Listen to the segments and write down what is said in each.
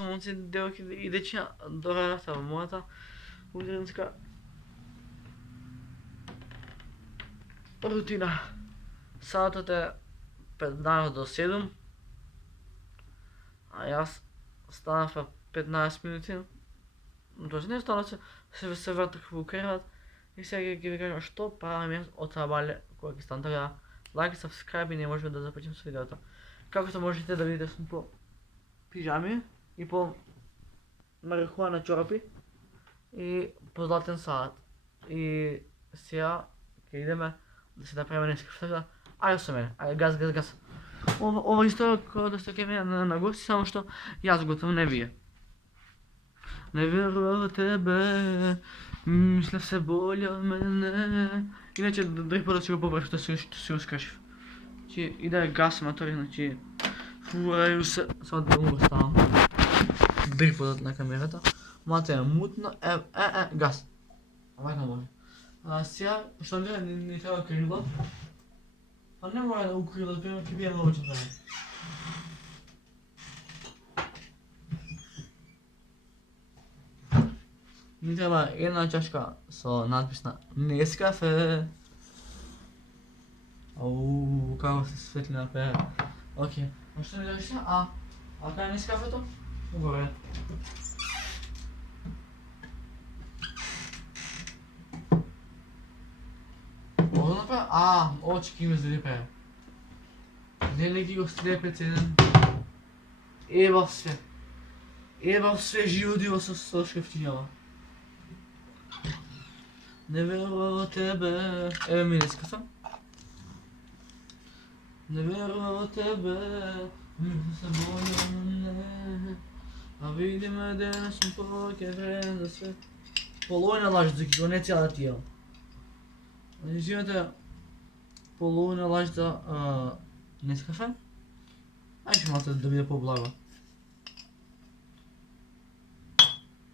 само ці делки ідечі до рата, моята українська рутина. Сатът е 15 до 7, а аз станах в 15 минути. Тоест не станах се въртах в Украина и сега ги ви кажа, що правим от Абале, когато стан така. Лайк, subscribe и не можем да започнем с видеото. Както можете да видите, съм по пижами и по марихуана чорапи и по златен салат. И сега идеме да си направим нещо в айде со мене, айде газ. Ова история која да сте ке мене на гости, само што јас готов, не вие. Не верувам во тебе, мислев се боле од мене. Иначе други път да си го поправиш, што си го скашив. Значи иде газ мотори, значи фураю се, само да го ставам. Други път на камерата. Мата е мутна, газ. Вака може. Сега, што не треба крило. А не мора да го крило, пример ќе биде много чатане. Ми треба една чашка со надпис на Нескафе. Оу, како се светли на пера. Окей, а што ми дадеш сега? А кај е Нескафето? Горе. Ovo napravim? Očki ime zlipe. Dele ki go slepe ceden. Evo sve. Evo sve živodivo со шрифтињава. Не верувам во тебе. Еве ми Нескафе. Не верувам во тебе. Мислам се боле од мене. А видиме денес сум покерен за све. Половина лажа за ки го не цела тија. Взимате половина лажда Нескафе. Ајде ще малце да биде по-благо.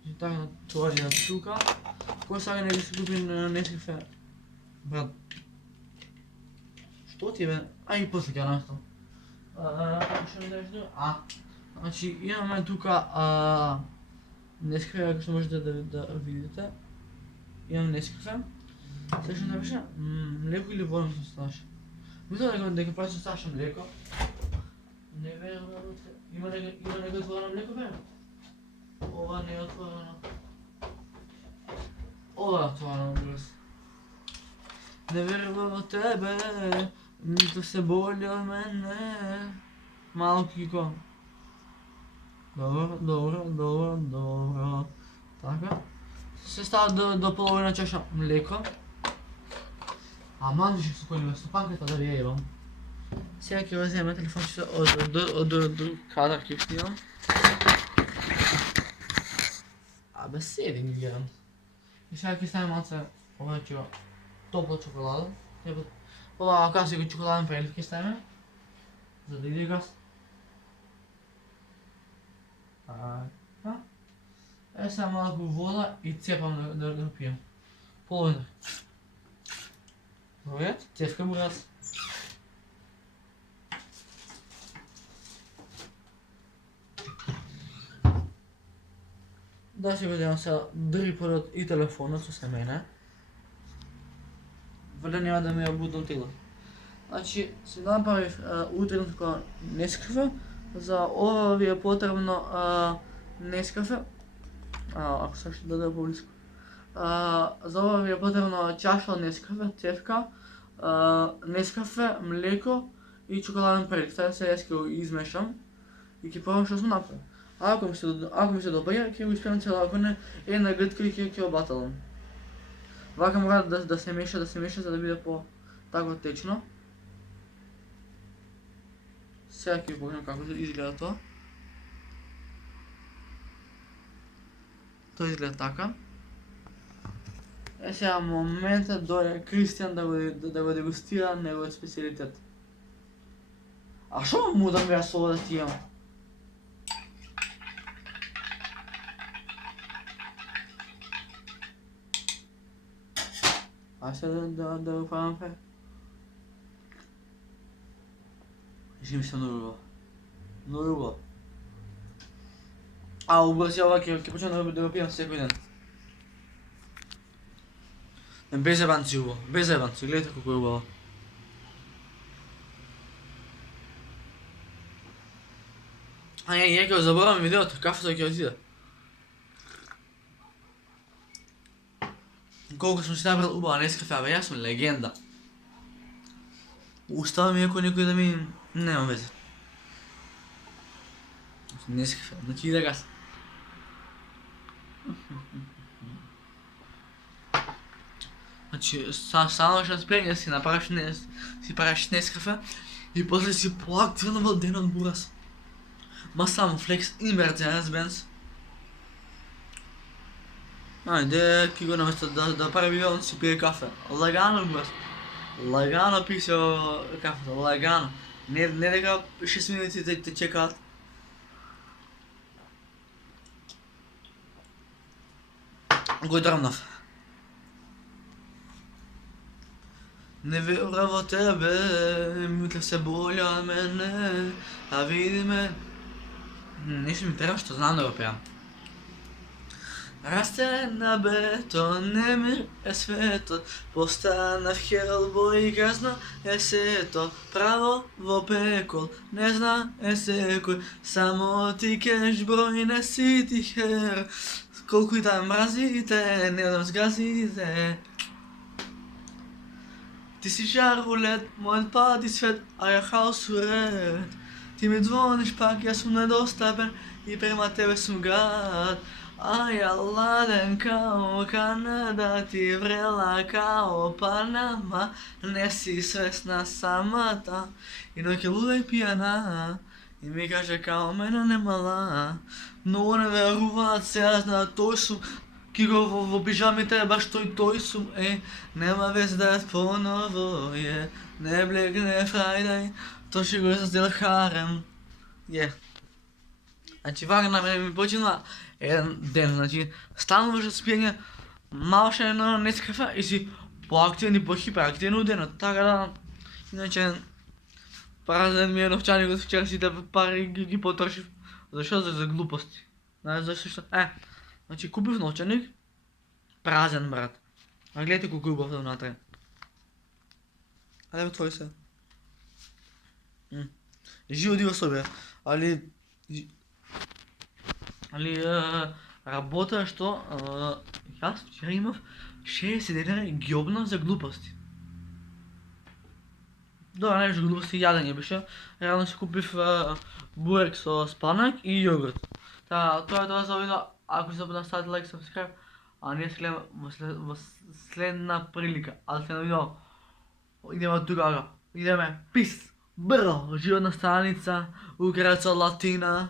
И така, това е тука. Кој сега не ги се купи Нескафе? Брат. Што ти бе? И после ќе наставам. Како ще ми дадеш друго? Значи имаме тука Нескафе, ако што можете да видите. Имам Нескафе. Сега ще напиша млеко или вода со Саша. Мислам дека прави со Саша млеко. Не верувам. Има него отворено млеко, бе? Ова не е отворено. Ова е отворено, брз. Не верувам во тебе, нито се боли од мене. Малко кико. Добро. Така. Се става до половина чаша млеко. Ман више со кој стопанката да ви ја ебам. Сега ќе го земе телефончето од друг кадар ќе снимам. Бе седи ми гледам. И сега ќе ставим малце ова ќе топла чоколада. Ова ако си го чоколаден прелив ќе ставиме. За да иде газ. Сега малко вода и цепам да пием. Половина. Добре, цевкам раз. Да си видим сега други път и телефонът со семене. Валя няма да ми ја будам тело. Значи, си направив утринско Нескафе. За ова ви е потребно Нескафе. Ако сега ще даде по-близко. За ова ви е потребно чаша Нескафе, цевка, Нескафе, млеко и чоколаден прелив. Сега јас ќе го измешам и ќе пробам што сме направили. Ако ми се допаѓа, ќе го испијам цела, ако не, една гртка и ќе обаталам. Вака мора да се меша, за да биде по-тако течно. Сега ќе ви покажам како изгледа тоа. Тоа изгледа така. Сега моментот дојде Кристијан да го дегустира неговиот специјалитет. А што му да ја со да ти имам? Сега да го правам пе. Жи ми се много убаво. Образява che почвам да го пијам секој ден. Без ебанци убаво, без ебанци, гледате колку е убаво. Ја ќе го заборавам видеото, кафето ќе отиде. Колку сум си набрал убава Нескафе, бе, јас сум легенда. Устава ми ако некој да ми... Нема везе. Нескафе, значи иде гас. Значи, само што спрење си направиш си правиш Нескафе и после си поактивен во денот бурас. Ма само флекс и Mercedes-Benz. Ајде, ки го наместо да прави видео, он си пие кафе. Лагано бурас. Лагано пи се кафето, лагано. Не дека 6 минути те чекаат. Го дрмнав. Не верувам во тебе, мисля се боља од мене, а види ме. Нешто ми треба што знам да го пеам. Расте на бетон, немир е светот, постанав хелбо и газна е сето, право во пекол, не зна е секој, само ти кеш број не си ти хер, колку и да мразите, не да сгазите. Ти си жарулет, мојот пади свет, а ја хаос уред. Ти ми звониш пак, јас сум недостапен и према тебе сум гад. А ја ладен као Канада, ти врела као Панама, не си свесна самата и ноќе луда и пијана. И ми каже као мене немала, но не веруваат се, јас знаат тој сум, ки го во пижамите баш тој сум, нема вез да поново, не блегне Фрајдај, тој ще го заздел харем, Значи вака на мене ми почина еден ден, значи стануваш од спиење, малше едно Нескафе и си поактивен и похиперактивен у денот, така да, иначе, празен ми е новчаникот, вчера сите пари ги потрошив, зашо за глупости, знаеш зашто? Значи купив новчаник, празен брат, а гледате колку убав да внатре. Ајде бе твој се. Живо диво собе, али работа што јас вчера имав 60 денари ги обнав за глупости. Добра, нешто глупости јадење беше. Реално си купив бурек со спанак и јогурт. Тоа е тоа за видео. Ако се забравив да ставите лайк, subscribe, а ние се гледаме во следна прилика. А следно видео идеме од тука. Идеме. Пис. Бро, животна страница, Украица Латина.